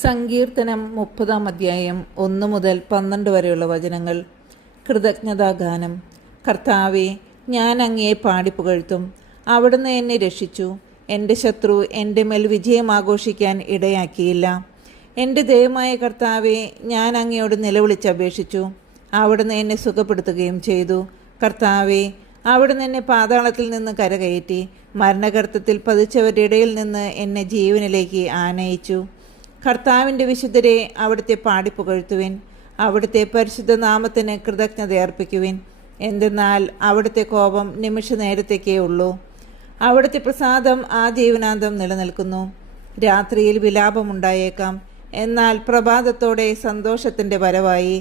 സങ്കീർത്തനം 30 അധ്യായം 1 മുതൽ 12 വരെയുള്ള വചനങ്ങൾ. കൃതജ്ഞതാഗാനം. കർത്താവേ, ഞാൻ അങ്ങയെ പാടിപ്പുകഴ്ത്തും. അവിടുന്ന് എന്നെ രക്ഷിച്ചു. എൻ്റെ ശത്രു എൻ്റെ മേൽ വിജയം ആഘോഷിക്കാൻ ഇടയാക്കിയില്ല. എൻ്റെ ദൈവമായ കർത്താവേ, ഞാൻ അങ്ങയോട് നിലവിളിച്ചപേക്ഷിച്ചു. അവിടുന്ന് എന്നെ സുഖപ്പെടുത്തുകയും ചെയ്തു. കർത്താവേ, അവിടുന്ന് എന്നെ പാതാളത്തിൽ നിന്ന് കരകയറ്റി. മരണഗർത്തത്തിൽ പതിച്ചവരുടെ ഇടയിൽ നിന്ന് എന്നെ ജീവനിലേക്ക് ആനയിച്ചു. കർത്താവിൻ്റെ വിശുദ്ധരെ അവിടുത്തെ പാടിപ്പുകഴ്ത്തുവിൻ. അവിടുത്തെ പരിശുദ്ധ നാമത്തിന് കൃതജ്ഞത അർപ്പിക്കുവിൻ. എന്തെന്നാൽ അവിടുത്തെ കോപം നിമിഷ നേരത്തേക്കേ ഉള്ളൂ. അവിടുത്തെ പ്രസാദം ആ ജീവനാന്തം നിലനിൽക്കുന്നു. രാത്രിയിൽ വിലാപമുണ്ടായേക്കാം, എന്നാൽ പ്രഭാതത്തോടെ സന്തോഷത്തിൻ്റെ വരവായി.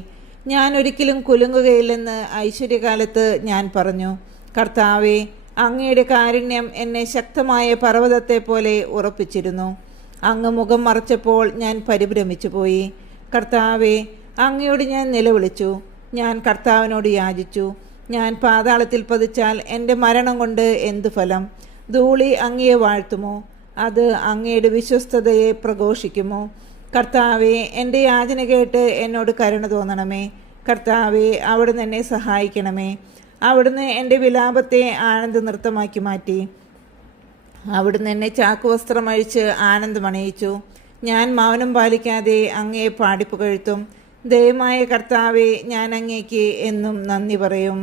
ഞാൻ ഒരിക്കലും കുലുങ്ങുകയില്ലെന്ന് ഐശ്വര്യകാലത്ത് ഞാൻ പറഞ്ഞു. കർത്താവേ, അങ്ങയുടെ കാരുണ്യം എന്നെ ശക്തമായ പർവ്വതത്തെ പോലെ ഉറപ്പിച്ചിരുന്നു. അങ്ങ് മുഖം മറച്ചപ്പോൾ ഞാൻ പരിഭ്രമിച്ചു പോയി. കർത്താവേ, അങ്ങയോട് ഞാൻ നിലവിളിച്ചു. ഞാൻ കർത്താവിനോട് യാചിച്ചു. ഞാൻ പാതാളത്തിൽ പതിച്ചാൽ എൻ്റെ മരണം കൊണ്ട് എന്തു ഫലം? ധൂളി അങ്ങയെ വാഴ്ത്തുമോ? അത് അങ്ങയുടെ വിശ്വസ്തതയെ പ്രഘോഷിക്കുമോ? കർത്താവേ, എൻ്റെ യാചന കേട്ട് എന്നോട് കരുണ തോന്നണമേ. കർത്താവേ, അവിടുന്ന് എന്നെ സഹായിക്കണമേ. അവിടുന്ന് എൻ്റെ വിലാപത്തെ ആനന്ദ നൃത്തമാക്കി മാറ്റി. അവിടുന്ന് എന്നെ ചാക്കുവസ്ത്രം അഴിച്ച് ആനന്ദമണിയിച്ചു. ഞാൻ മൗനം പാലിക്കാതെ അങ്ങയെ പാടിപ്പുകഴ്ത്തും. ദൈവമായ കർത്താവേ, ഞാൻ അങ്ങേക്ക് എന്നും നന്ദി പറയും.